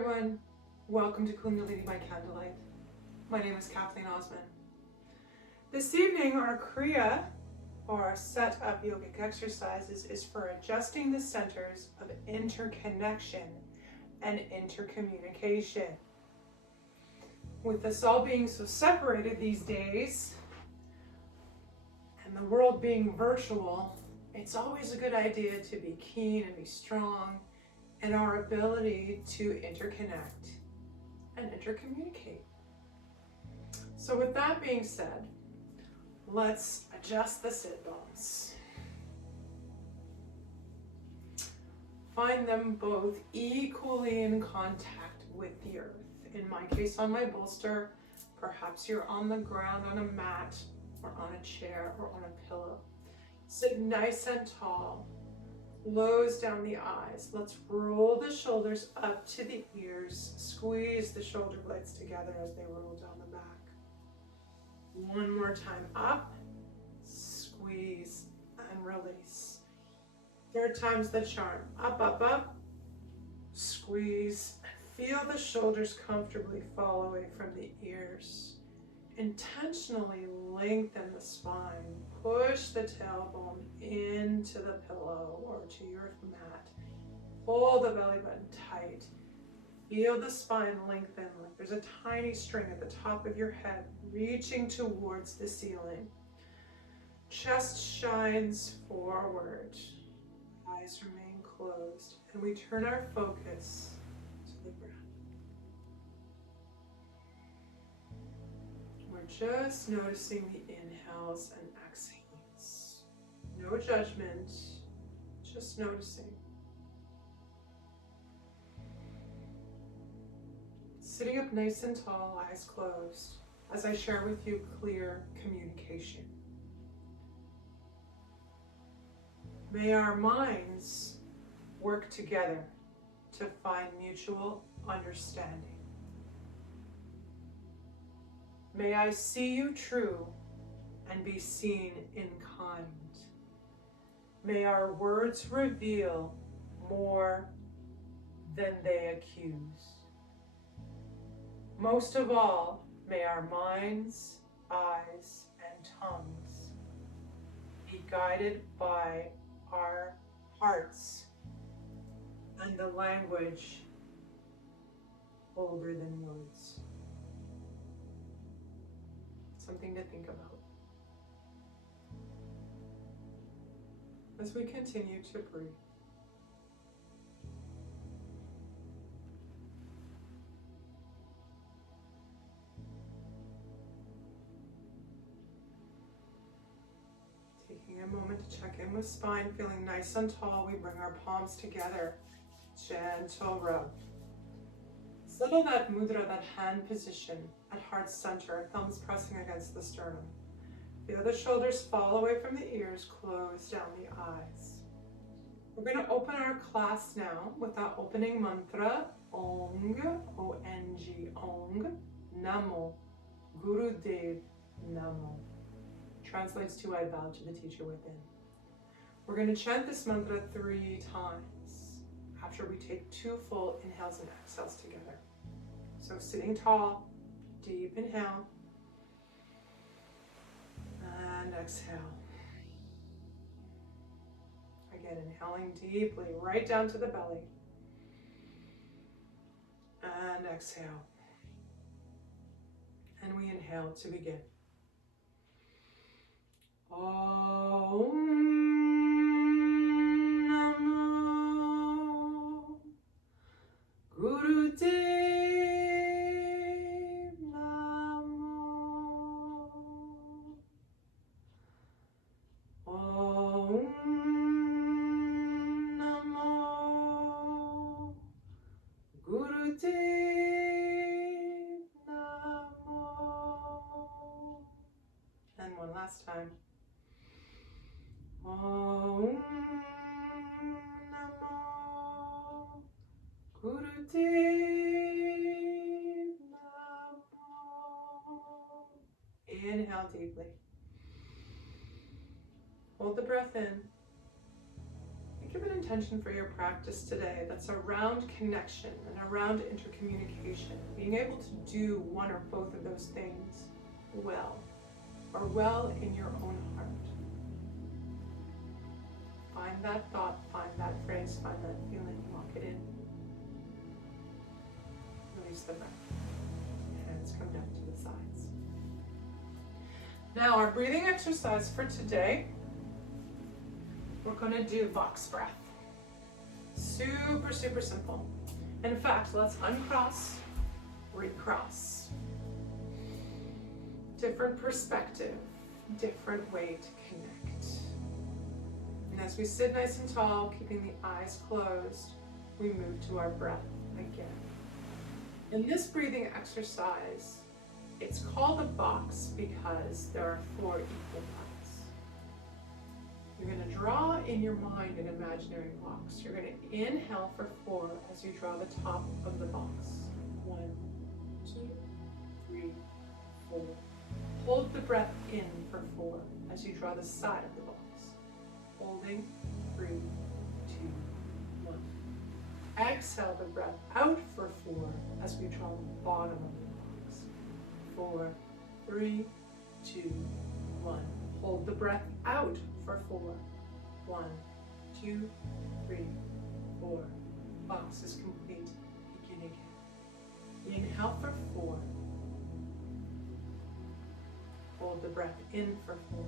everyone, welcome to Kundalini by Candlelight. My name is Kathleen Osmond. This evening our Kriya, or a set of yogic exercises, is for adjusting the centers of interconnection and intercommunication. With us all being so separated these days, and the world being virtual, it's always a good idea to be keen and be strong in our ability to interconnect and intercommunicate. So with that being said, let's adjust the sit bones. Find them both equally in contact with the earth. In my case, on my bolster. Perhaps you're on the ground on a mat or on a chair or on a pillow. Sit nice and tall. Close down the eyes. Let's roll the shoulders up to the ears. Squeeze the shoulder blades together as they roll down the back. One more time. Up, squeeze, and release. Third time's the charm. Up, up, up, squeeze. Feel the shoulders comfortably fall away from the ears. Intentionally lengthen the spine. Push the tailbone into the pillow or to your mat. Pull the belly button tight. Feel the spine lengthen like there's a tiny string at the top of your head reaching towards the ceiling. Chest shines forward. Eyes remain closed. And we turn our focus to the breath. We're just noticing the inhales and exhales. No judgment, just noticing. Sitting up nice and tall, eyes closed, as I share with you clear communication. May our minds work together to find mutual understanding. May I see you true and be seen in kind. May our words reveal more than they accuse. Most of all, may our minds, eyes, and tongues be guided by our hearts and the language older than words. Something to think about as we continue to breathe. Taking a moment to check in with spine, feeling nice and tall, we bring our palms together. Gentle rub. Settle that mudra, that hand position at heart center, thumbs pressing against the sternum. Feel the shoulders fall away from the ears, close down the eyes. We're going to open our class now with our opening mantra, Ong, O-N-G, Ong, NAMO, Gurudev, NAMO. Translates to I bow to the teacher within. We're going to chant this mantra 3 times after we take 2 full inhales and exhales together. So sitting tall, deep inhale, and exhale. Again, inhaling deeply, right down to the belly, and exhale. And we inhale to begin. Om Namo Gurudev Namo. Om Namo Gurudev Namo. And one last time. Om Namo Gurudev Namo. Inhale deeply. Hold the breath in. think of an intention for your practice today that's around connection and around intercommunication, being able to do one or both of those things well, or well in your own heart. Find that thought, find that phrase, find that feeling, lock it in. Release the breath. Hands come down to the sides. Now our breathing exercise for today, we're going to do box breath. Super, super simple. In fact, let's uncross, recross. Different perspective, different way to connect. And as we sit nice and tall, keeping the eyes closed, we move to our breath again. In this breathing exercise, it's called a box because there are 4 equal parts. You're going to draw in your mind an imaginary box. You're going to inhale for 4 as you draw the top of the box. 1, 2, 3, 4. Hold the breath in for 4 as you draw the side of the box. Holding, 3, 2, 1. Exhale the breath out for 4 as we draw the bottom of the box. 4, 3, 2, 1. Hold the breath out for 4. 1, 2, 3, 4. Box is complete. Begin again. Inhale for 4. Hold the breath in for 4.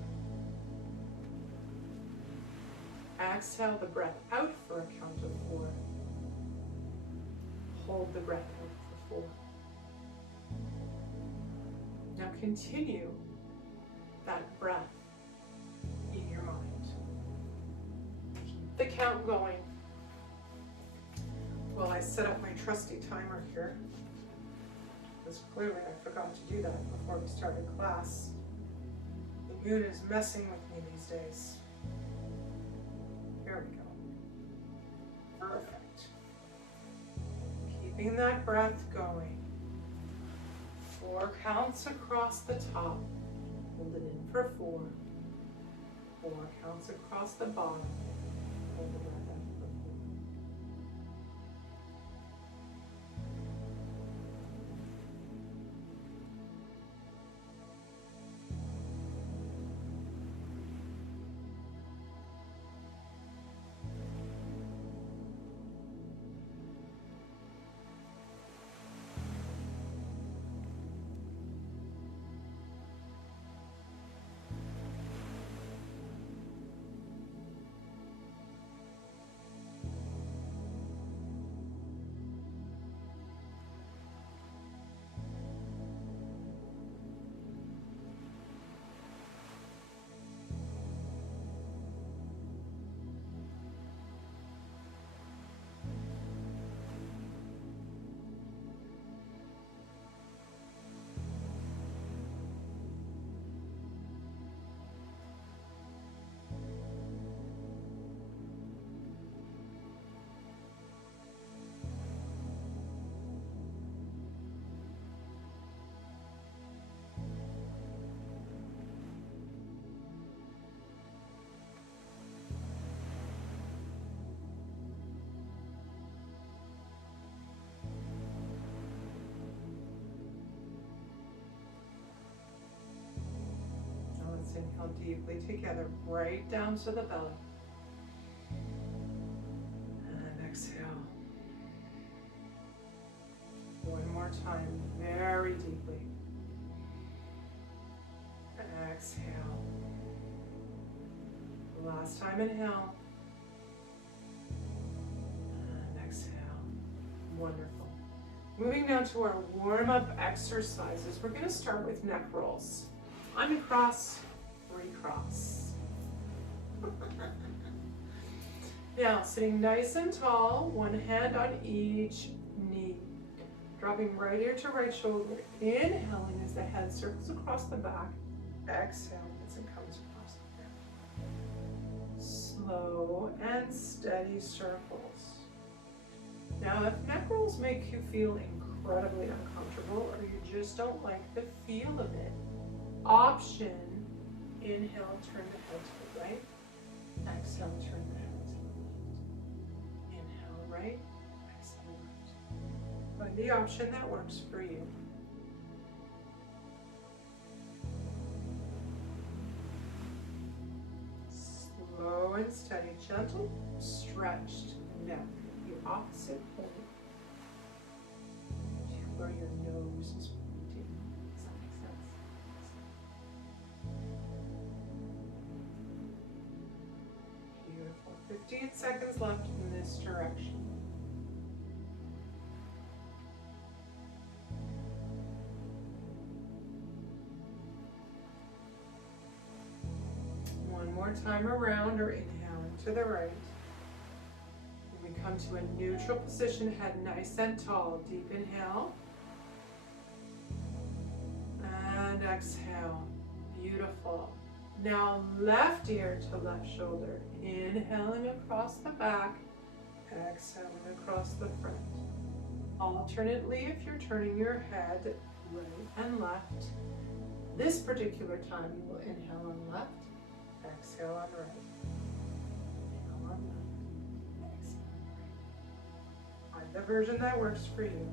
Exhale the breath out for a count of 4. Hold the breath out for 4. Now continue that breath in your mind. Keep the count going while I set up my trusty timer here, because clearly I forgot to do that before we started class. The moon is messing with me these days. Here we go. Perfect. Keeping that breath going. 4 counts across the top. Hold it in for 4. 4 counts across the bottom. Hold the breath out for 4. Inhale deeply together, right down to the belly. And exhale. One more time, very deeply. Exhale. Last time, inhale. And exhale. Wonderful. Moving now to our warm-up exercises. We're going to start with neck rolls. Uncross, recross. Now, sitting nice and tall, one hand on each knee. Dropping right ear to right shoulder. Inhaling as the head circles across the back. Exhaling as it comes across the back. Slow and steady circles. Now, if neck rolls make you feel incredibly uncomfortable or you just don't like the feel of it, option, inhale, turn the head to the right. Exhale, turn the head to the left. right, exhale left. Find the option that works for you. Slow and steady, gentle, stretched neck, the opposite way to where your nose is pointing. Does that make sense? Beautiful. 15 seconds left in this direction. One more time around, or inhale into the right. When we come to a neutral position, head nice and tall. Deep inhale. And exhale. Beautiful. Now left ear to left shoulder. Inhaling across the back. Exhaling across the front. Alternately, if you're turning your head right and left, this particular time you will inhale on left. Exhale on right. Inhale on left. Exhale on right. Find the version that works for you.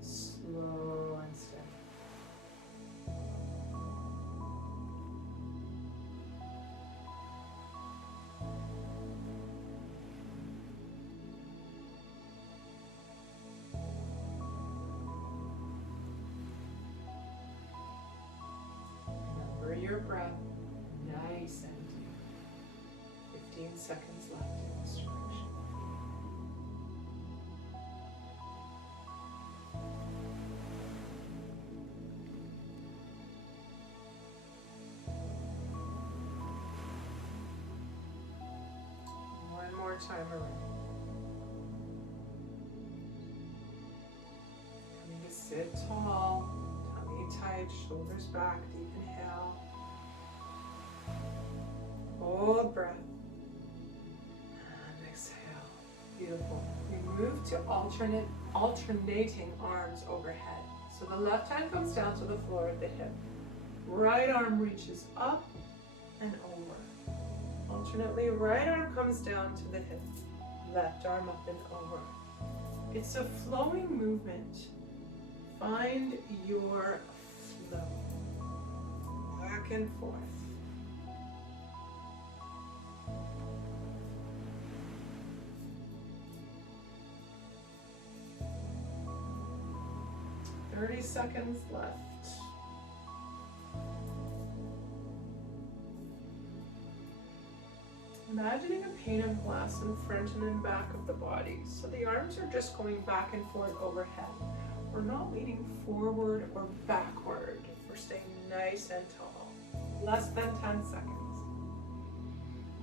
Slow and steady. Remember your breath. Nice and deep. 15 seconds left in this direction. One more time around. Coming to sit tall, tummy tight, shoulders back, deep inhale. Hold breath. And exhale. Beautiful. We move to alternating arms overhead. So the left hand comes down to the floor at the hip. Right arm reaches up and over. Alternately, right arm comes down to the hip. Left arm up and over. It's a flowing movement. Find your flow. Back and forth. Thirty seconds left. Imagining a pane of glass in front and in back of the body. So the arms are just going back and forth overhead. We're not leaning forward or backward. We're staying nice and tall. Less than 10 seconds.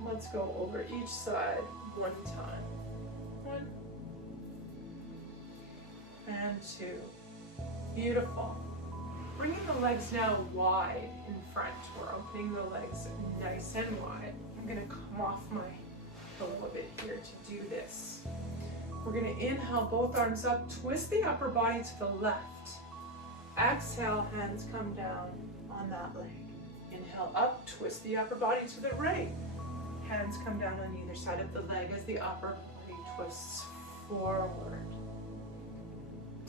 Let's go over each side one time. 1 and 2. Beautiful. Bringing the legs now wide in front. We're opening the legs nice and wide. I'm going to come off my pillow a bit here to do this. We're going to inhale both arms up, twist the upper body to the left. Exhale, hands come down on that leg. Inhale up, twist the upper body to the right. Hands come down on either side of the leg as the upper body twists forward.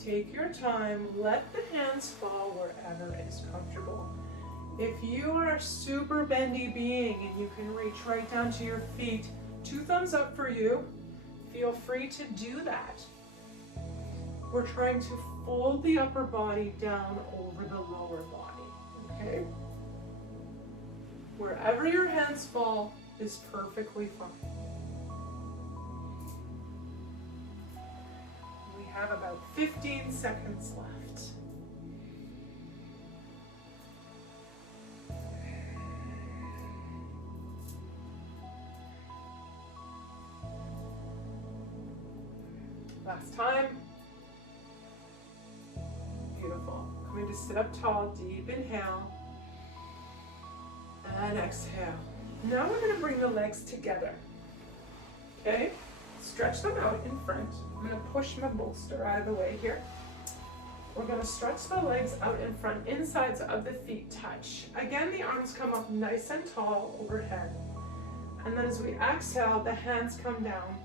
Take your time, let the hands fall wherever is comfortable. If you are a super bendy being and you can reach right down to your feet, 2 thumbs up for you. Feel free to do that. We're trying to fold the upper body down over the lower body, okay? Wherever your hands fall is perfectly fine. We have about 15 seconds left. Last time. Beautiful. Coming to sit up tall, deep inhale. And exhale. Now we're going to bring the legs together. Okay? Stretch them out in front. I'm going to push my bolster out of the way here. We're going to stretch the legs out in front. Insides of the feet touch. Again, the arms come up nice and tall overhead. And then as we exhale, the hands come down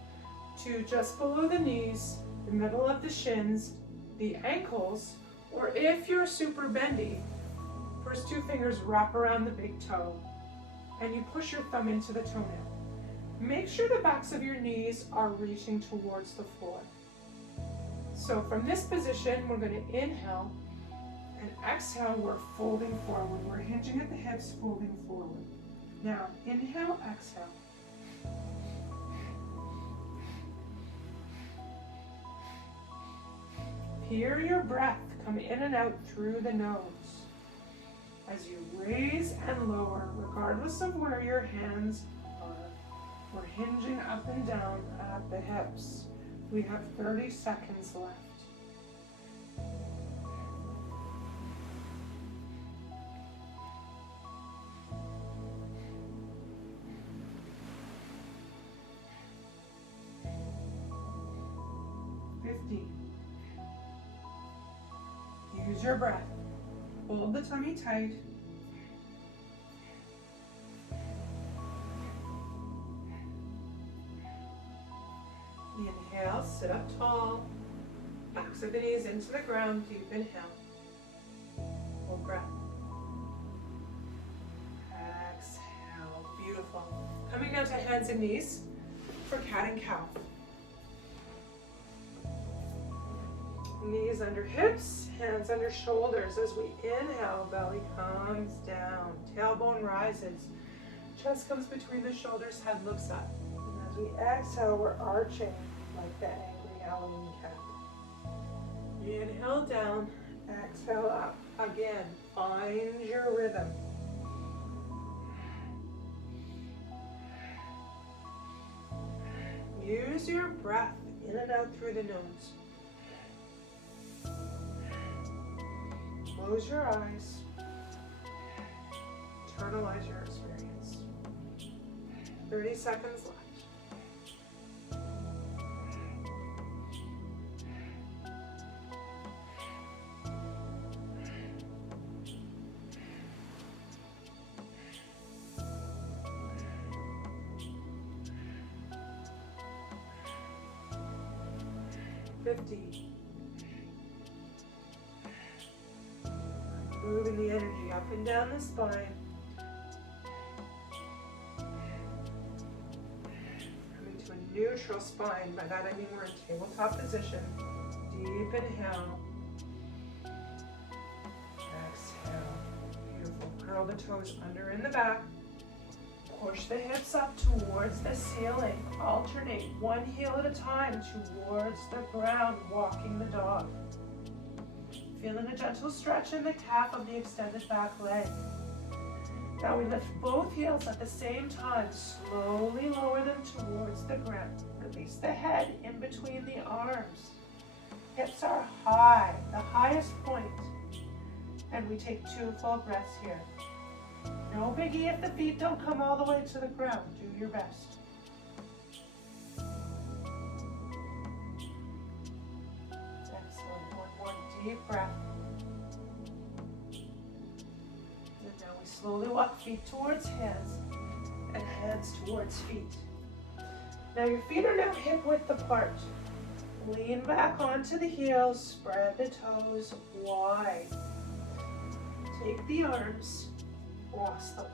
to just below the knees, the middle of the shins, the ankles, or if you're super bendy, first two fingers wrap around the big toe and you push your thumb into the toenail. Make sure the backs of your knees are reaching towards the floor. So from this position, we're going to inhale and exhale, we're folding forward. We're hinging at the hips, folding forward. Now, inhale, exhale. Hear your breath come in and out through the nose as you raise and lower, regardless of where your hands are. We're hinging up and down at the hips. We have 30 seconds left. Use your breath. Hold the tummy tight. Inhale, sit up tall. Backs of the knees into the ground. Deep inhale. Hold breath. Exhale. Beautiful. Coming down to hands and knees for cat and cow. Knees under hips, hands under shoulders. As we inhale, belly comes down, tailbone rises, chest comes between the shoulders, head looks up. And as we exhale, we're arching like the angry Halloween cat. Inhale down, exhale up. Again, find your rhythm. Use your breath in and out through the nose. Close your eyes. Internalize your experience. 30 seconds left. Moving the energy up and down the spine. Coming to a neutral spine. By that I mean we're in tabletop position. Deep inhale. Exhale. Beautiful. Curl the toes under in the back. Push the hips up towards the ceiling. Alternate one heel at a time towards the ground, walking the dog. Feeling a gentle stretch in the calf of the extended back leg. Now we lift both heels at the same time. Slowly lower them towards the ground. Release the head in between the arms. Hips are high, the highest point. And we take 2 full breaths here. No biggie if the feet don't come all the way to the ground. Do your best. Deep breath. And now we slowly walk feet towards hands and hands towards feet. Now your feet are now hip width apart. Lean back onto the heels, spread the toes wide. Take the arms, cross them.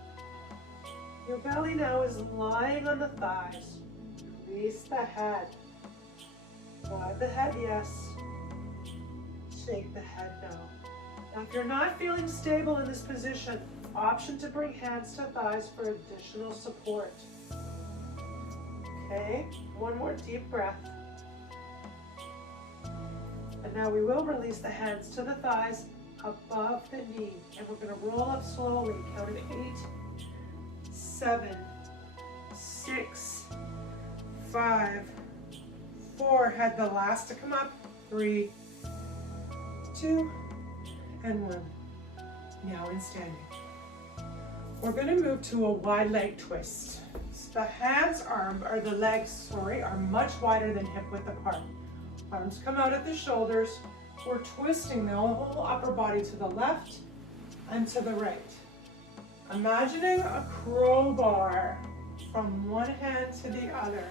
Your belly now is lying on the thighs. Release the head. Nod the head yes. Shake the head no. Now if you're not feeling stable in this position, option to bring hands to thighs for additional support. Okay, one more deep breath. And now we will release the hands to the thighs above the knee. And we're going to roll up slowly. Count of 8, 7, 6, 5, 4. Head the last to come up. 3, 2, and 1. Now in standing. We're going to move to a wide leg twist. The hands are much wider than hip width apart. Arms come out at the shoulders. We're twisting the whole upper body to the left and to the right. Imagining a crowbar from one hand to the other.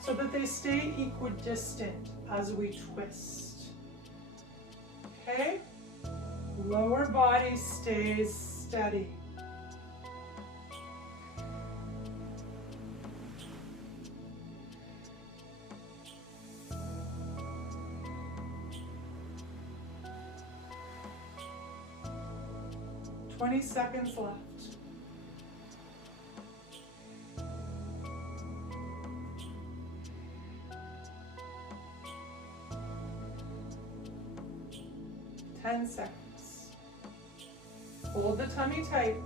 so that they stay equidistant as we twist. Okay? Lower body stays steady. "20 seconds left. "10 seconds. Hold the tummy tight.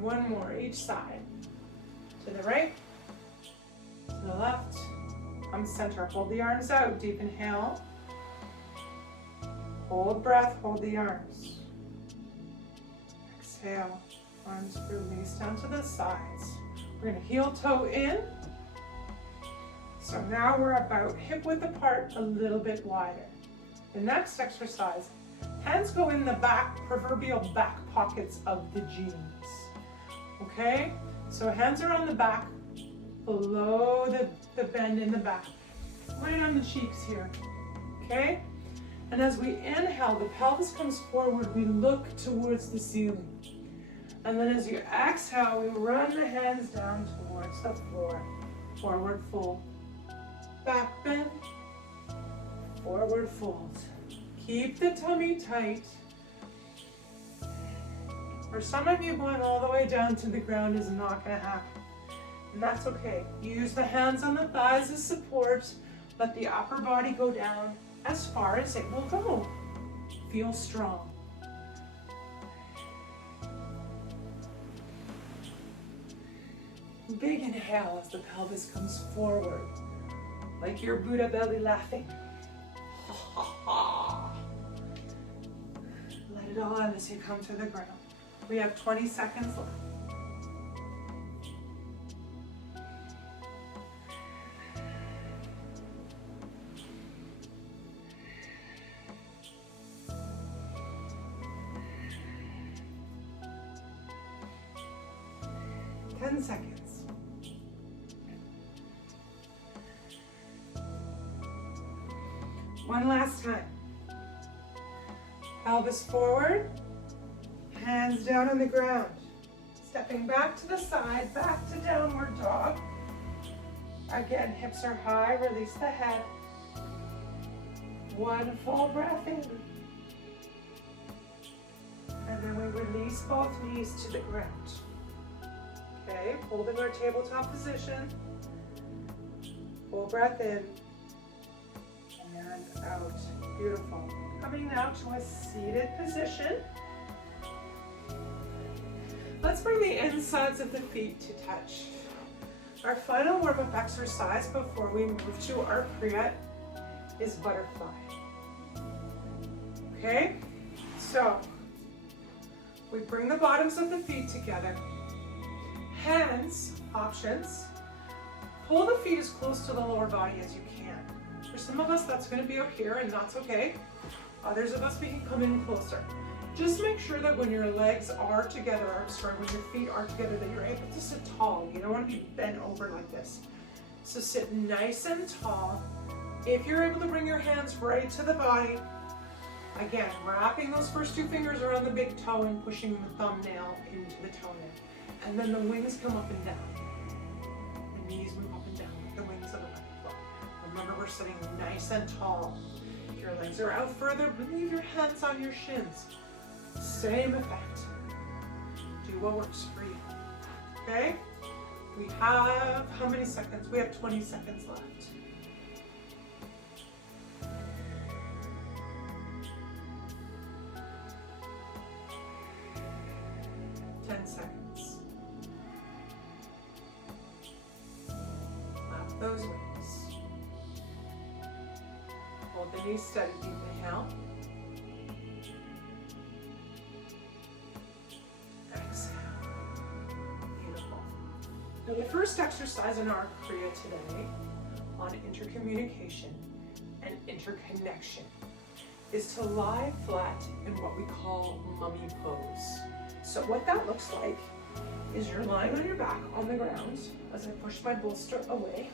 One more each side. To the right, to the left. Come center. Hold the arms out. Deep inhale. Hold breath. Hold the arms. Exhale. Arms release down to the sides. We're going to heel toe in. So now we're about hip width apart, a little bit wider. The next exercise, hands go in the back, proverbial back pockets of the jeans. Okay? So hands are on the back, below the bend in the back, right on the cheeks here. Okay? And as we inhale, the pelvis comes forward, we look towards the ceiling. And then as you exhale, we run the hands down towards the floor. Forward fold. Back bend, forward fold. Keep the tummy tight. For some of you, going all the way down to the ground is not going to happen. And that's okay. Use the hands on the thighs as support. Let the upper body go down as far as it will go. Feel strong. Big inhale as the pelvis comes forward. Like your Buddha belly laughing. Let it all out as you come to the ground. We have 20 seconds left. Ten seconds. One last time. Pelvis forward, hands down on the ground. Stepping back to the side, back to downward dog. Again, hips are high, release the head. One full breath in. And then we release both knees to the ground. Okay, holding our tabletop position. Full breath in. And out. Beautiful. Coming now to a seated position. Let's bring the insides of the feet to touch. Our final warm-up exercise before we move to our Kriya is butterfly. Okay? So, we bring the bottoms of the feet together. Hands, options. Pull the feet as close to the lower body as you can. For some of us, that's going to be up here, and that's okay. Others of us, we can come in closer. Just make sure that when your legs are together, when your feet are together, that you're able to sit tall. You don't want to be bent over like this. So sit nice and tall. If you're able to bring your hands right to the body, again, wrapping those first two fingers around the big toe and pushing the thumbnail into the toenail. And then the wings come up and down. The knees move up and down like the wings of a butterfly. Remember, we're sitting nice and tall. If your legs are out further, leave your hands on your shins. Same effect. Do what works for you. Okay? We have, how many seconds? We have 20 seconds left. Those wings. Hold the knees steady. Deep inhale. Exhale. Beautiful. Now the first exercise in our Kriya today on intercommunication and interconnection is to lie flat in what we call mummy pose. So what that looks like is you're lying on your back on the ground as I push my bolster away.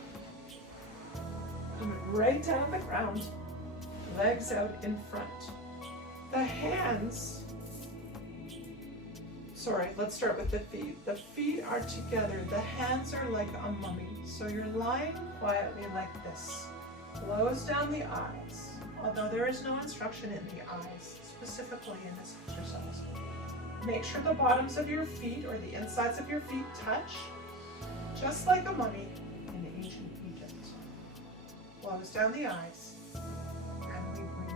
Coming right down on the ground, legs out in front. The hands, sorry, let's start with the feet. The feet are together, the hands are like a mummy. So you're lying quietly like this. Close down the eyes, although there is no instruction in the eyes, specifically in this exercise. Make sure the bottoms of your feet or the insides of your feet touch, just like a mummy in ancient Egypt. Close down the eyes, and we breathe.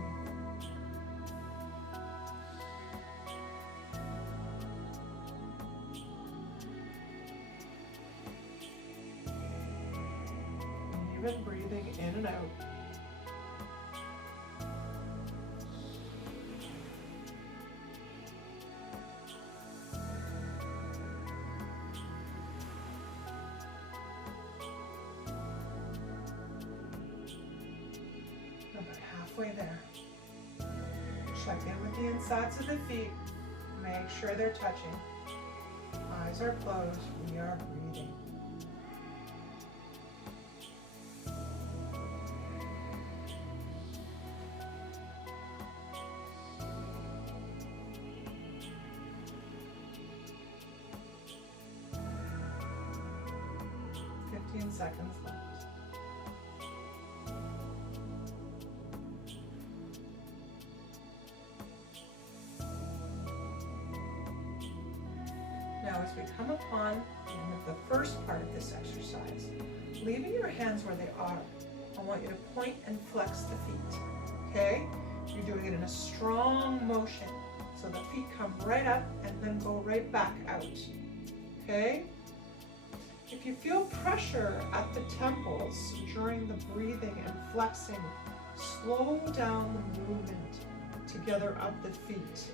Even breathing in and out. About halfway there. Check in with the insides of the feet. Make sure they're touching. Eyes are closed. We are breathing. Seconds left. Now as we come upon the end of the first part of this exercise, leaving your hands where they are, I want you to point and flex the feet, okay? You're doing it in a strong motion, so the feet come right up and then go right back out, okay? If you feel pressure at the temples during the breathing and flexing, slow down the movement together of the feet.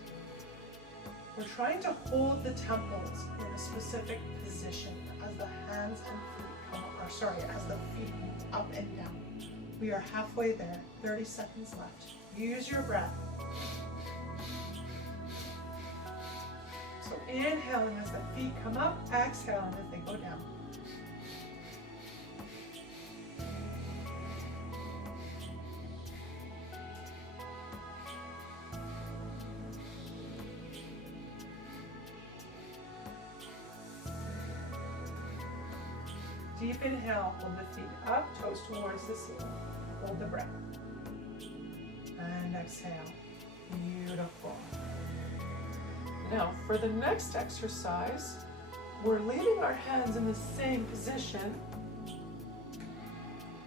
We're trying to hold the temples in a specific position as the hands and feet come up, as the feet move up and down. We are halfway there, 30 seconds left. Use your breath. So inhaling as the feet come up, exhaling as they go down. Deep inhale, hold the feet up, toes towards the ceiling. Hold the breath. And exhale. Beautiful. Now, for the next exercise, we're leaving our hands in the same position,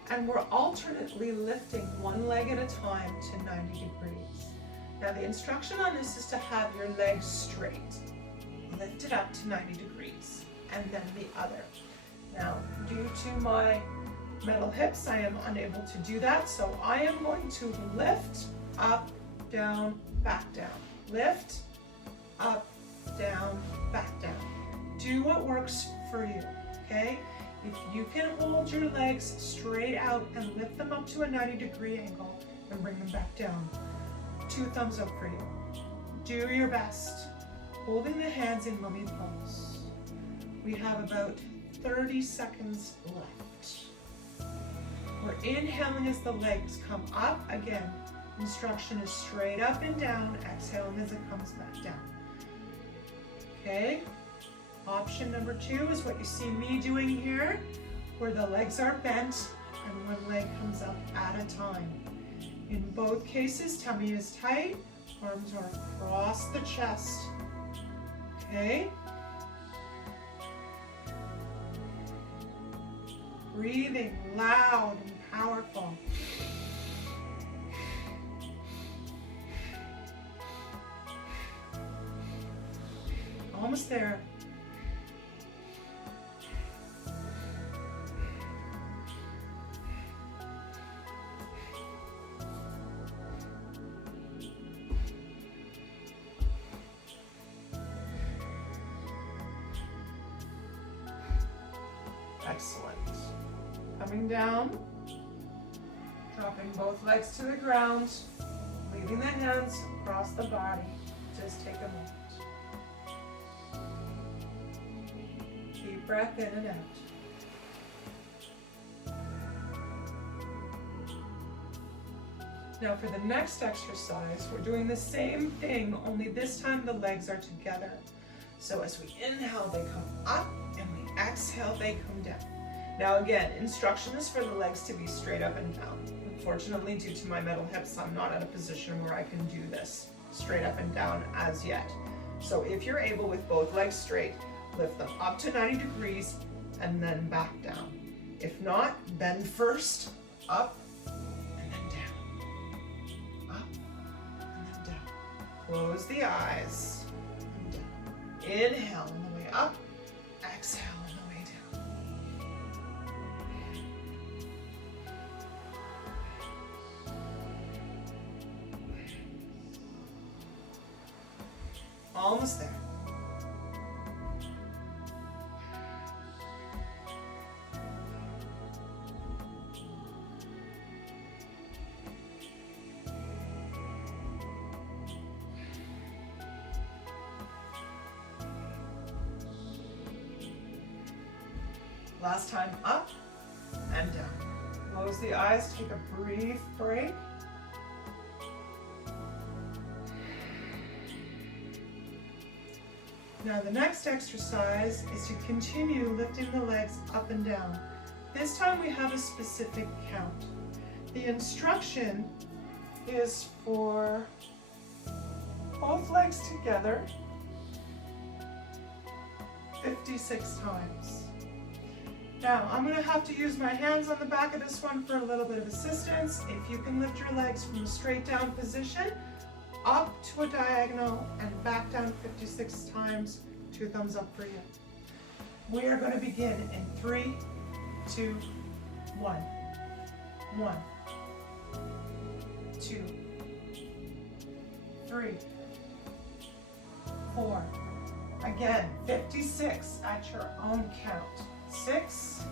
and we're alternately lifting one leg at a time to 90 degrees. Now, the instruction on this is to have your legs straight. Lift it up to 90 degrees, and then the other. Now, due to my metal hips, I am unable to do that, so I am going to lift, up, down, back down. Lift, up, down, back down. Do what works for you, okay? If you can hold your legs straight out and lift them up to a 90-degree angle and bring them back down, 2 thumbs up for you. Do your best. Holding the hands in mummy pose. We have about 30 seconds left. We're inhaling as the legs come up. Again, instruction is straight up and down, exhaling as it comes back down. Okay? Option number 2 is what you see me doing here, where the legs are bent and one leg comes up at a time. In both cases, tummy is tight, arms are across the chest. Okay? Breathing loud and powerful. Almost there. Excellent. Coming down, dropping both legs to the ground, leaving the hands across the body. Just take a moment. breath in and out. Now for the next exercise, we're doing the same thing, only this time the legs are together. So as we inhale, they come up, and we exhale, they come down. Now again, instruction is for the legs to be straight up and down. Unfortunately, due to my metal hips, I'm not in a position where I can do this straight up and down as yet. So if you're able with both legs straight, lift them up to 90 degrees and then back down. If not, bend first, up, and then down. Up, and then down. Close the eyes, and down. Inhale on the way up, exhale on the way down. Almost there. Last time, up and down. Close the eyes, take a brief break. Now the next exercise is to continue lifting the legs up and down. This time we have a specific count. The instruction is for both legs together 56 times. Now, I'm going to have to use my hands on the back of this one for a little bit of assistance. If you can lift your legs from a straight down position, up to a diagonal and back down 56 times, 2 thumbs up for you. We are going to begin in 3, 2, 1. 1, 2, 3, 4. Again, 56 at your own count. 6,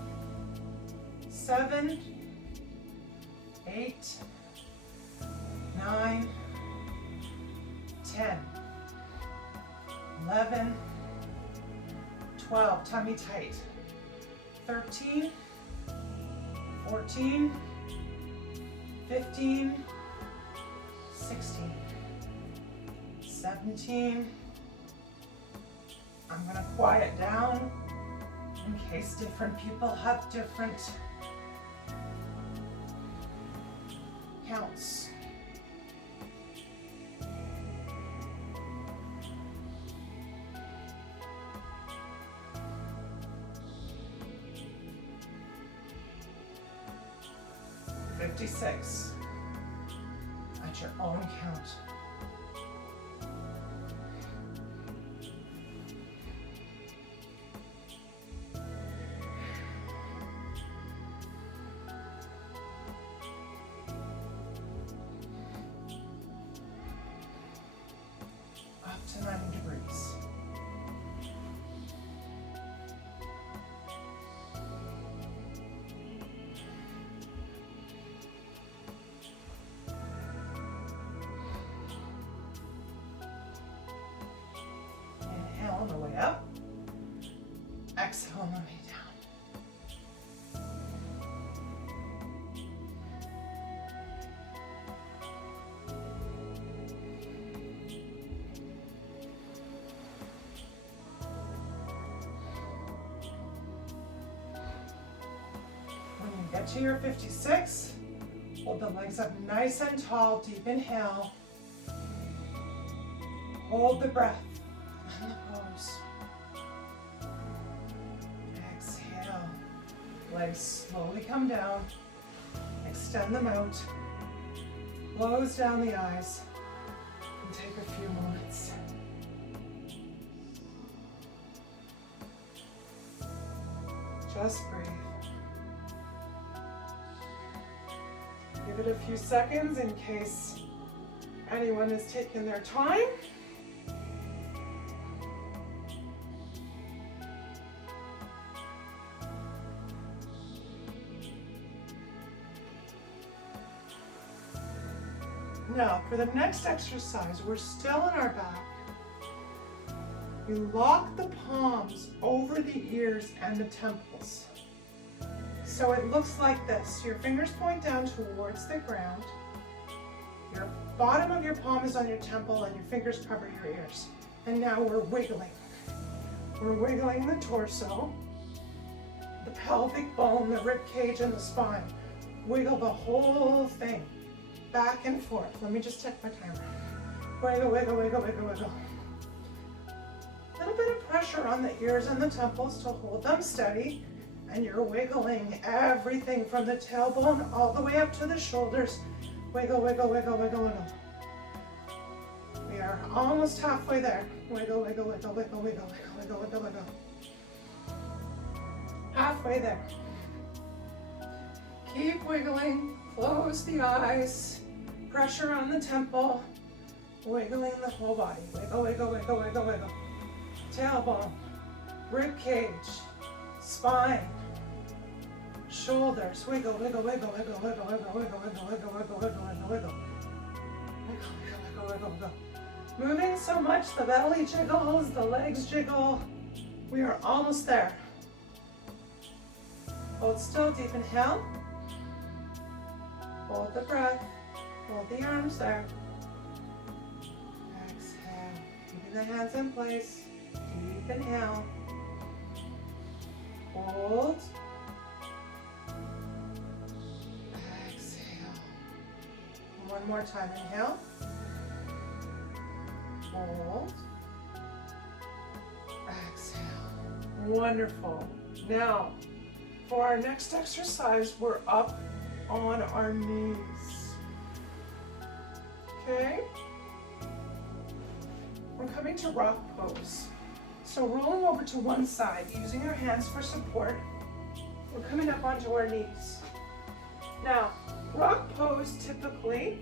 7, 8, 9, 10, 11, 12, tummy tight, 13, 14, 15, 16, 17. I'm going to quiet down in case different people have different counts. "56" at your own count. To 90 degrees. Inhale on the way up. Exhale on the way down. Get to your 56, hold the legs up nice and tall, deep inhale. Hold the breath and the pose. Exhale, legs slowly come down, extend them out, close down the eyes, and take a few moments. Just breathe. Give it a few seconds in case anyone is taking their time. Now, for the next exercise, we're still on our back. You lock the palms over the ears and the temples. So it looks like this. Your fingers point down towards the ground. Your bottom of your palm is on your temple and your fingers cover your ears. And now we're wiggling. We're wiggling the torso, the pelvic bone, the rib cage, and the spine. Wiggle the whole thing back and forth. Let me just check my timer. Wiggle, wiggle, wiggle, wiggle, wiggle. A little bit of pressure on the ears and the temples to hold them steady. And you're wiggling everything from the tailbone all the way up to the shoulders. Wiggle, wiggle, wiggle, wiggle, wiggle. We are almost halfway there. Wiggle, wiggle, wiggle, wiggle, wiggle, wiggle, wiggle, wiggle, wiggle. Halfway there. Keep wiggling. Close the eyes. Pressure on the temple. Wiggling the whole body. Wiggle, wiggle, wiggle, wiggle, wiggle. Tailbone. Rib cage. Spine. Shoulders. Wiggle, wiggle, wiggle, wiggle, wiggle, wiggle, wiggle, wiggle, wiggle, wiggle, wiggle, wiggle, wiggle. Wiggle, wiggle, wiggle, wiggle. Moving so much, the belly jiggles, the legs jiggle. We are almost there. Hold still, deep inhale. Hold the breath. Hold the arms there. Exhale. Keeping the hands in place. Deep inhale. Hold. Exhale. One more time. Inhale. Hold. Exhale. Wonderful. Now, for our next exercise, we're up on our knees. Okay? We're coming to rock pose. So rolling over to one side, using our hands for support, we're coming up onto our knees. Now, rock pose typically,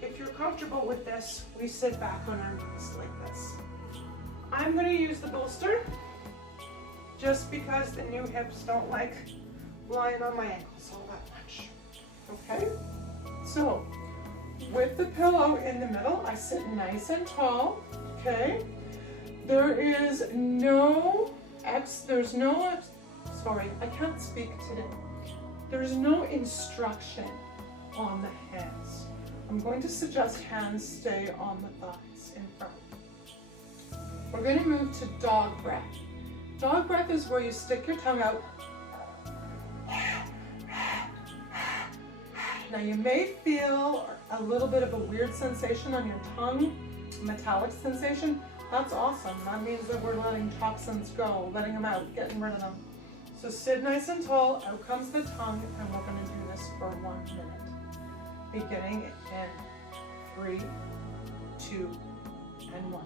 if you're comfortable with this, we sit back on our knees like this. I'm going to use the bolster just because the new hips don't like lying on my ankles all that much. Okay? So, with the pillow in the middle, I sit nice and tall. Okay? There's no instruction on the hands. I'm going to suggest hands stay on the thighs in front. We're going to move to dog breath. Dog breath is where you stick your tongue out. Now you may feel a little bit of a weird sensation on your tongue, metallic sensation. That's awesome. That means that we're letting toxins go, letting them out, getting rid of them. So sit nice and tall, out comes the tongue, and we're going to do this for 1 minute. Beginning in 3, 2, and 1.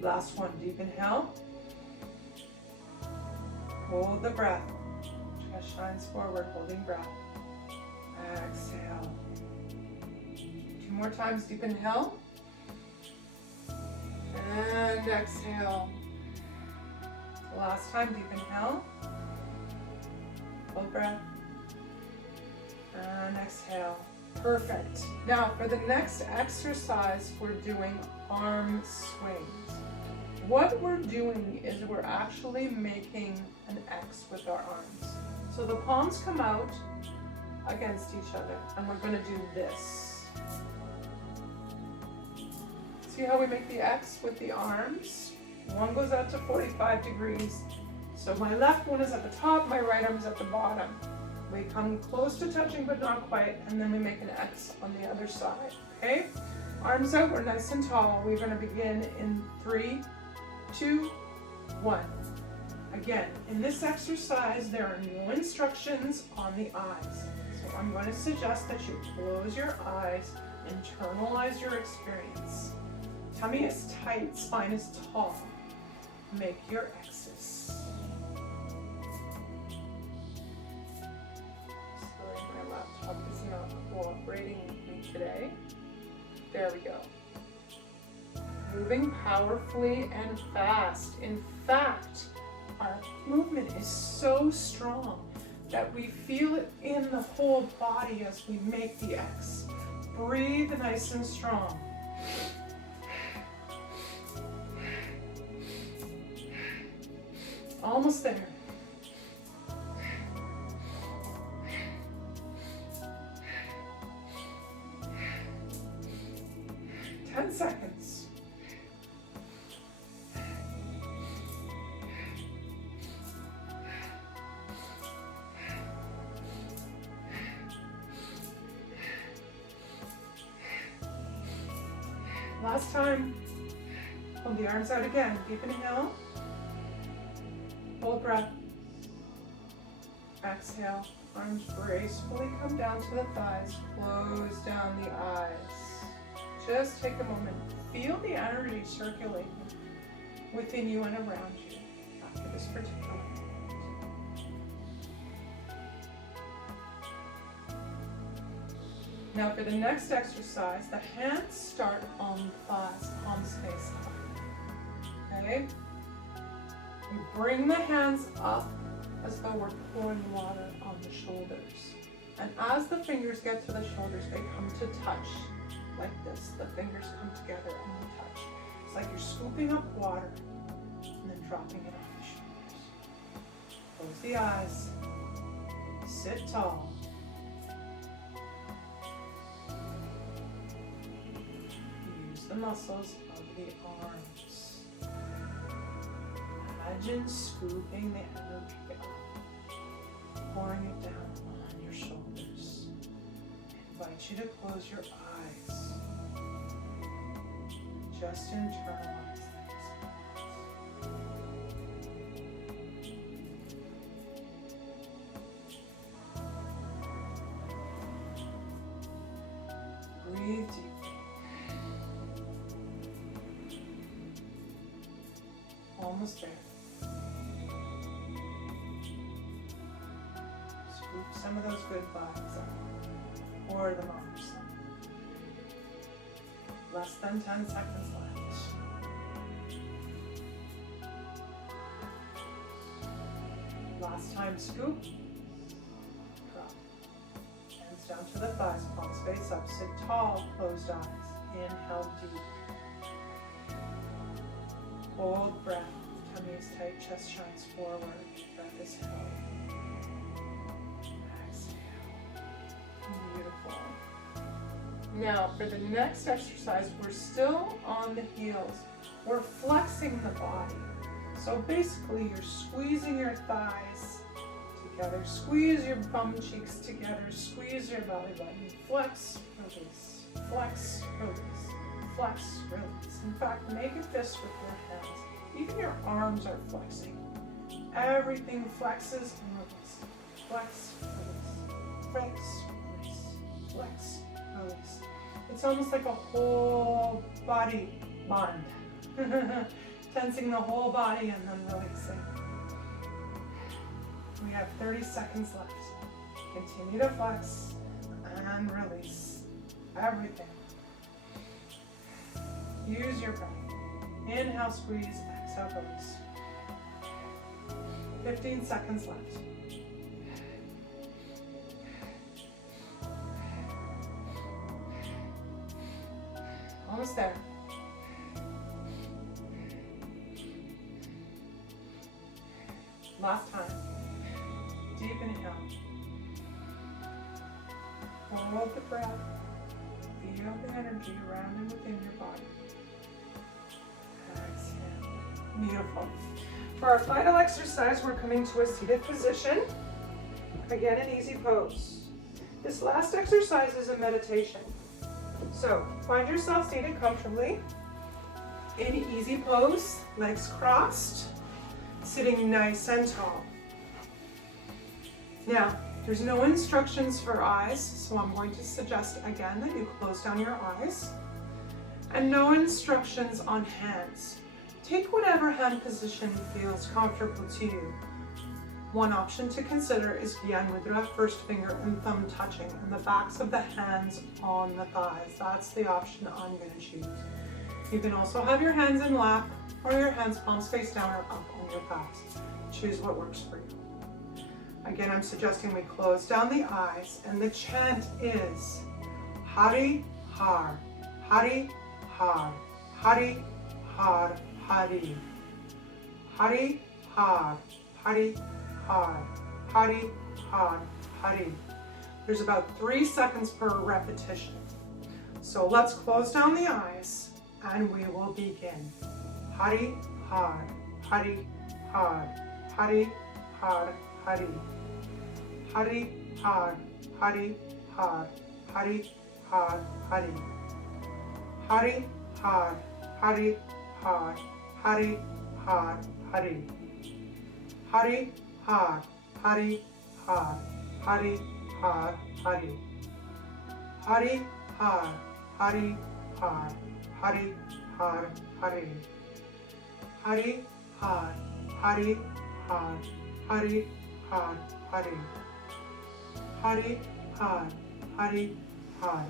Last one, deep inhale. Hold the breath. Chest shines forward, holding breath. Exhale. 2 more times, deep inhale. And exhale. Last time, deep inhale. Hold breath. And exhale. Perfect. Now for the next exercise, we're doing arm swings. What we're doing is we're actually making an X with our arms. So the palms come out against each other and we're going to do this. See how we make the X with the arms? One goes out to 45 degrees. So my left one is at the top, my right arm is at the bottom. We come close to touching but not quite, and then we make an X on the other side, okay? Arms out, we're nice and tall. We're gonna begin in 3, 2, 1. Again, in this exercise, there are no instructions on the eyes. So I'm going to suggest that you close your eyes, internalize your experience. Tummy is tight, spine is tall. Make your X's. Sorry, my laptop is not cooperating with me today. There we go. Moving powerfully and fast. In fact, our movement is so strong that we feel it in the whole body as we make the X. Breathe nice and strong. Almost there. Ten seconds. Last time. Hold the arms out again. Deep inhale. Hold breath. Exhale. Arms gracefully come down to the thighs. Close down the eyes. Just take a moment. Feel the energy circulating within you and around you after this particular moment. Now for the next exercise, the hands start on the thighs, palms face up. Okay? We bring the hands up as though we're pouring water on the shoulders. And as the fingers get to the shoulders, they come to touch like this. The fingers come together and we touch. It's like you're scooping up water and then dropping it off the shoulders. Close the eyes. Sit tall. Use the muscles of the arms. Imagine scooping the energy up, pouring it down on your shoulders. I invite you to close your eyes. Just internalize these. Breathe deeply. Almost there. Scoop some of those good vibes up. Pour them off yourself. Less than 10 seconds left. Last time, scoop. Drop. Hands down to the thighs, palms face up. Sit tall, closed eyes. Inhale deep. Hold breath. Tummy is tight, chest shines forward. Breath is held. Beautiful. Now for the next exercise, we're still on the heels. We're flexing the body. So basically you're squeezing your thighs together, squeeze your bum cheeks together, squeeze your belly button, flex, release, flex, release, flex, release. In fact, make a fist with your hands. Even your arms are flexing. Everything flexes and releases. Flex, release, flex, flex, release. It's almost like a whole body bond. Tensing the whole body and then releasing. We have 30 seconds left. Continue to flex and release everything. Use your breath. Inhale, squeeze, exhale, release. 15 seconds left. Almost there. Last time. Deep inhale. Hold the breath. Feel the energy around and within your body. Exhale. Beautiful. For our final exercise, we're coming to a seated position. Again, an easy pose. This last exercise is a meditation. So find yourself seated comfortably in easy pose, legs crossed, sitting nice and tall. Now, there's no instructions for eyes, so I'm going to suggest again that you close down your eyes, and no instructions on hands. Take whatever hand position feels comfortable to you. One option to consider is Gyan Mudra, first finger and thumb touching, and the backs of the hands on the thighs. That's the option I'm going to choose. You can also have your hands in lap or your hands palms face down or up on your thighs. Choose what works for you. Again, I'm suggesting we close down the eyes, and the chant is Hari Har, Hari Har, Hari Har, Hari. Hari Har, Hari Har, Hari Har, Hari. There's about 3 seconds per repetition. So let's close down the eyes and we will begin. Hari Har, Hari Har, Hari Har, Hari. Hari Har, Hari Har, Hari Har, Hari. Hari Har, Hari Har, Hari Har, Hari. Hari Har, Hari Har, Hari Har, Hari. Hari Har, Hari Har, Hari Har, Hari. Hari Har, Hari Har, Hari Har, Hari. Hari Har, Hari Har,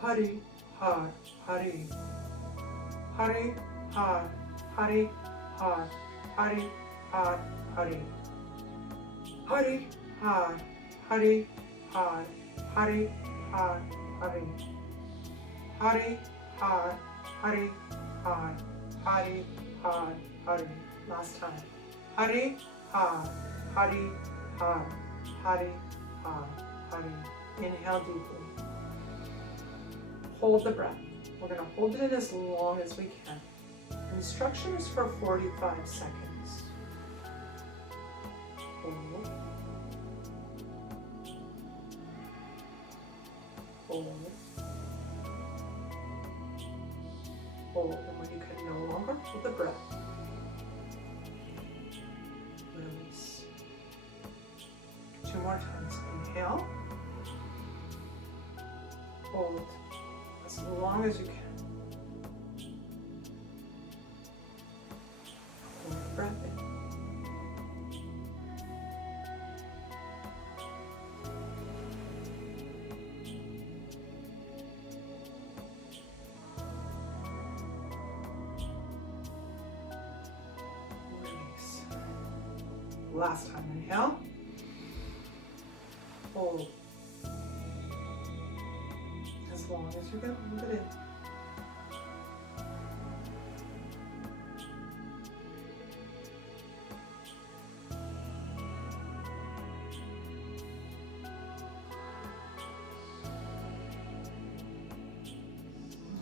Hari Har, Hari. Hari Har, Hari Har, Hari Har, Hari. Hari Har, Hari Har, Hari Har, Hari. Hari Har, Hari Har, Hari Har, Hari. Last time. Hari Har, Hari Har, Hari Har, Hari. Inhale deeply. Hold the breath. We're going to hold it in as long as we can. Instruction is for 45 seconds. Hold. Hold. Hold. And when you can no longer hold the breath, release. 2 more times. Inhale. Hold as long as you can. Hold the breath in. Release. Last time, inhale. Hold. As long as you can hold it in.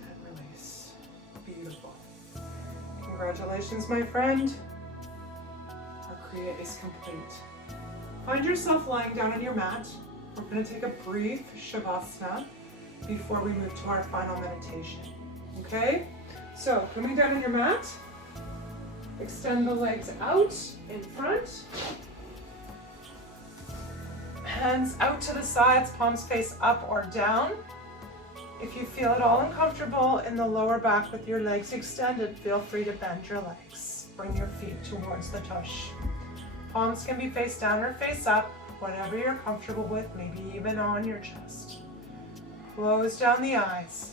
And release. Beautiful. Congratulations, my friend. Our Kriya is complete. Find yourself lying down on your mat. We're going to take a brief Shavasana before we move to our final meditation. Okay? So, coming down on your mat, extend the legs out in front. Hands out to the sides, palms face up or down. If you feel at all uncomfortable in the lower back with your legs extended, feel free to bend your legs. Bring your feet towards the tush. Palms can be face down or face up, whatever you're comfortable with, maybe even on your chest. Close down the eyes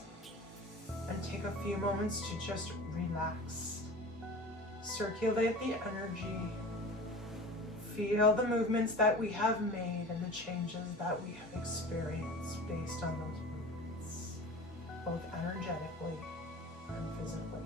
and take a few moments to just relax. Circulate the energy. Feel the movements that we have made and the changes that we have experienced based on those movements, both energetically and physically.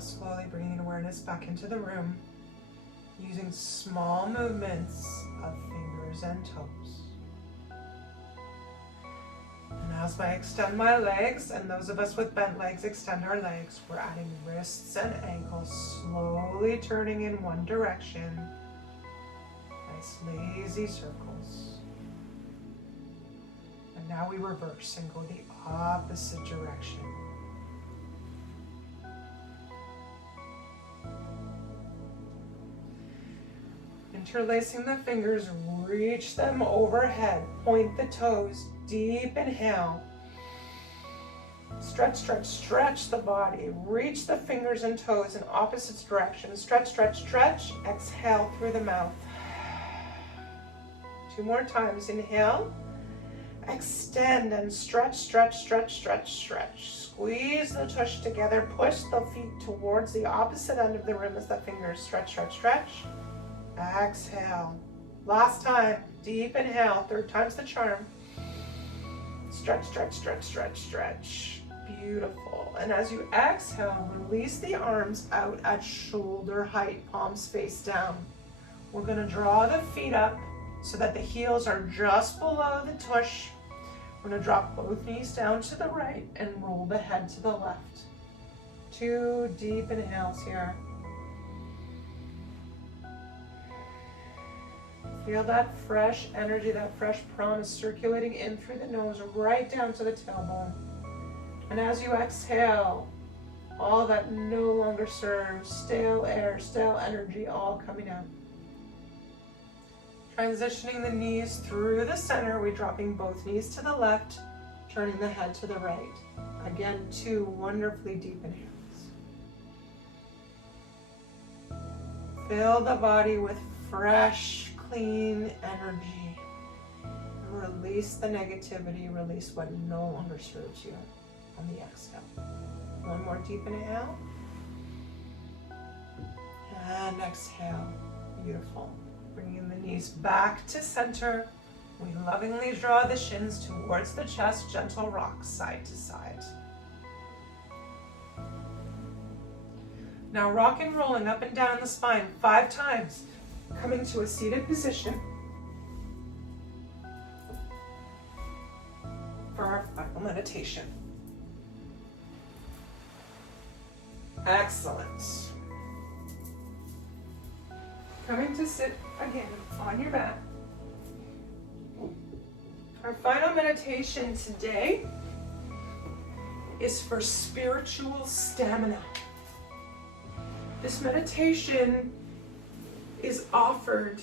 slowly bringing awareness back into the room, using small movements of fingers and toes. And as I extend my legs, and those of us with bent legs extend our legs, we're adding wrists and ankles, slowly turning in one direction. Nice lazy circles. And now we reverse and go the opposite direction. Interlacing the fingers, reach them overhead, point the toes, deep inhale. Stretch, stretch, stretch the body. Reach the fingers and toes in opposite directions. Stretch, stretch, stretch. Exhale through the mouth. 2 more times. Inhale. Extend and stretch, stretch, stretch, stretch, stretch. Squeeze the tush together. Push the feet towards the opposite end of the room as the fingers stretch, stretch, stretch. Exhale. Last time. Deep inhale. 3rd time's the charm. Stretch, stretch, stretch, stretch, stretch. Beautiful. And as you exhale, release the arms out at shoulder height, palms face down. We're going to draw the feet up so that the heels are just below the tush. We're going to drop both knees down to the right and roll the head to the left. 2 deep inhales here. Feel that fresh energy, that fresh prana circulating in through the nose, right down to the tailbone. And as you exhale, all that no longer serves, stale air, stale energy, all coming out. Transitioning the knees through the center, we're dropping both knees to the left, turning the head to the right. Again, 2 wonderfully deep inhales. Fill the body with fresh, clean energy. Release the negativity, release what no longer serves you on the exhale. 1 more deep inhale. And exhale. Beautiful. Bringing the knees back to center. We lovingly draw the shins towards the chest, gentle rock side to side. Now rock and rolling up and down the spine 5 times. Coming to a seated position for our final meditation. Excellent. Coming to sit again on your mat. Our final meditation today is for spiritual stamina. This meditation is offered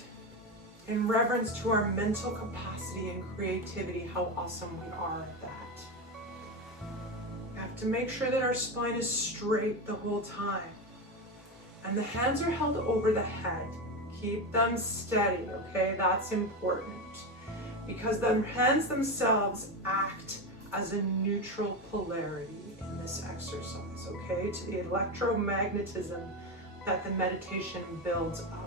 in reverence to our mental capacity and creativity, how awesome we are at that. We have to make sure that our spine is straight the whole time. And the hands are held over the head. Keep them steady, okay? That's important. Because the hands themselves act as a neutral polarity in this exercise, okay? To the electromagnetism that the meditation builds up.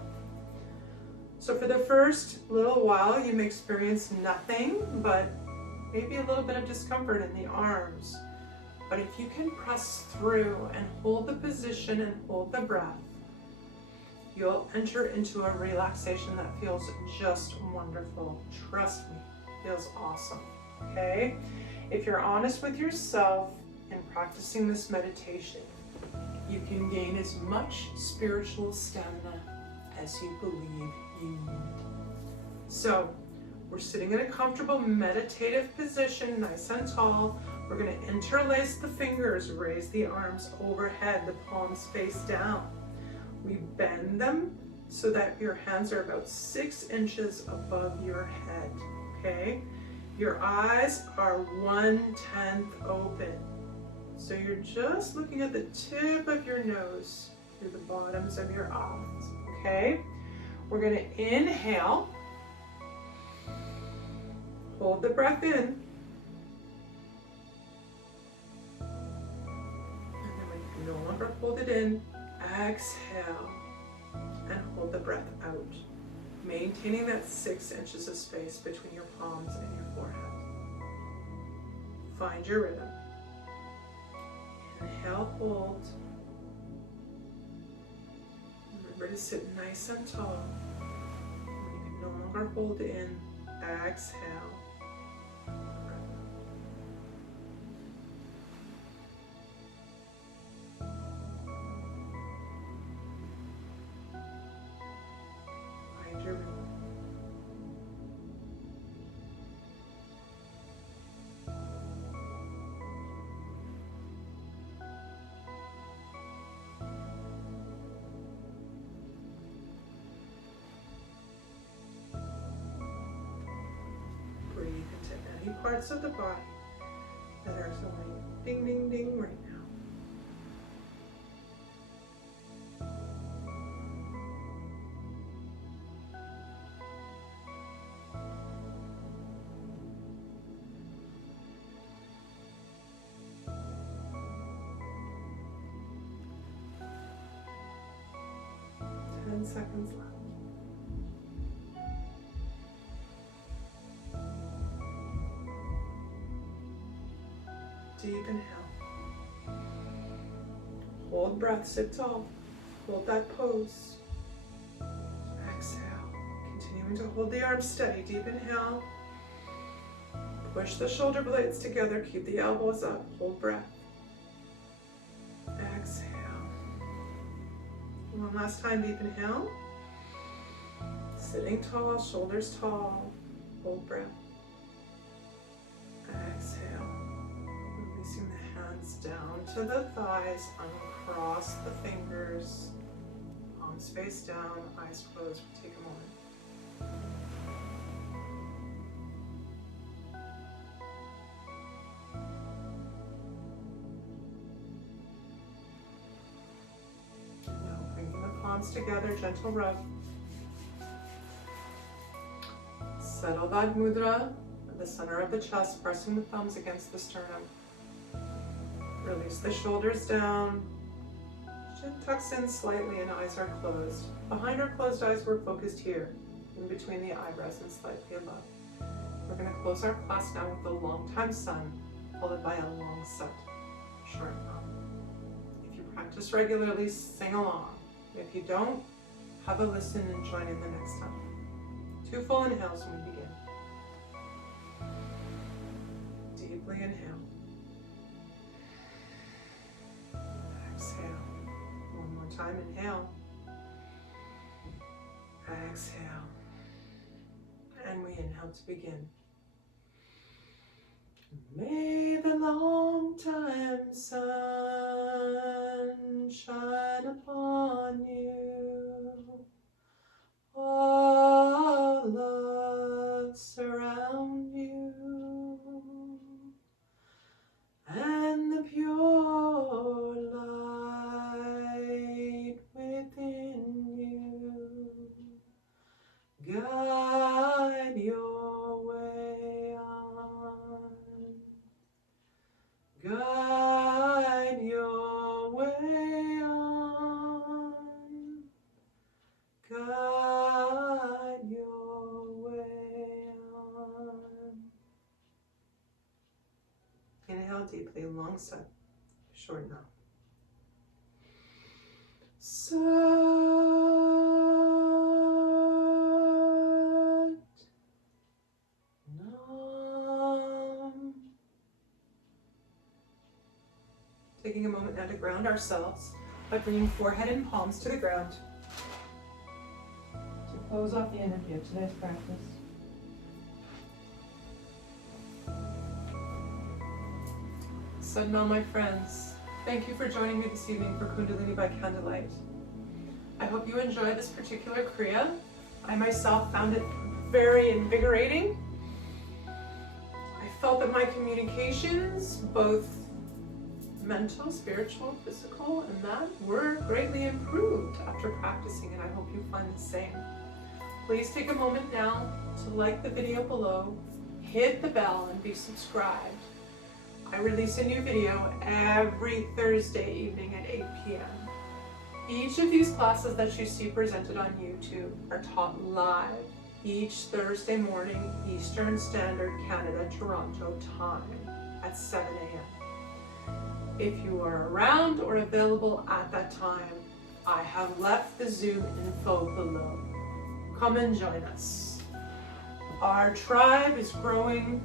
So for the first little while, you may experience nothing but maybe a little bit of discomfort in the arms. But if you can press through and hold the position and hold the breath, you'll enter into a relaxation that feels just wonderful. Trust me, it feels awesome, okay? If you're honest with yourself in practicing this meditation, you can gain as much spiritual stamina as you believe you need. So, we're sitting in a comfortable meditative position, nice and tall. We're going to interlace the fingers, raise the arms overhead, the palms face down. We bend them so that your hands are about 6 inches above your head, okay? Your eyes are 1/10 open. So you're just looking at the tip of your nose through the bottoms of your eyes, okay? We're going to inhale, hold the breath in, and then when you no longer hold it in, exhale and hold the breath out, maintaining that 6 inches of space between your palms and your forehead. Find your rhythm. Inhale, hold, Remember to sit nice and tall. When you can no longer hold in, exhale. Find your rhythm. Parts of the body that are going ding, ding, ding right now. Ten seconds left. Deep inhale. Hold breath, sit tall. Hold that pose. Exhale. Continuing to hold the arms steady. Deep inhale. Push the shoulder blades together. Keep the elbows up. Hold breath. Exhale. One last time, deep inhale. Sitting tall, shoulders tall. Hold breath. Exhale. Releasing the hands down to the thighs, uncross the fingers, palms face down, eyes closed. We'll take a moment. Now bringing the palms together, gentle rub. Settle that mudra at the center of the chest, pressing the thumbs against the sternum. Release the shoulders down. Chin tucks in slightly and eyes are closed. Behind our closed eyes, we're focused here, in between the eyebrows and slightly above. We're going to close our class now with the long time sun, followed by a long set, short hum. If you practice regularly, sing along. If you don't, have a listen and join in the next time. 2 full inhales when we begin. Deeply inhale. Exhale. One more time, inhale. Exhale. And we inhale to begin. May the long time sun shine upon you. All love surround you. And the pure light within you guide your way on. Guide your way on. Guide your way on. Inhale deeply, long set, short now. Sat Nam. Taking a moment now to ground ourselves by bringing forehead and palms to the ground. To close off the energy of today's practice. Sadhana, my friends, thank you for joining me this evening for Kundalini by Candlelight. I hope you enjoy this particular Kriya. I myself found it very invigorating. I felt that my communications, both mental, spiritual, physical, and that were greatly improved after practicing, and I hope you find the same. Please take a moment now to like the video below, hit the bell, and be subscribed. I release a new video every Thursday evening at 8 p.m. Each of these classes that you see presented on YouTube are taught live each Thursday morning, Eastern Standard Canada, Toronto time at 7 a.m. If you are around or available at that time, I have left the Zoom info below. Come and join us. Our tribe is growing,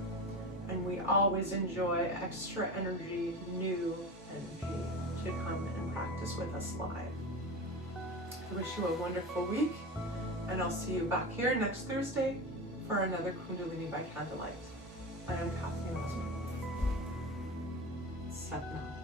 and we always enjoy extra energy, new energy to come and practice with us live. I wish you a wonderful week, and I'll see you back here next Thursday for another Kundalini by Candlelight. I am Kathleen Osmond. Sat Nam.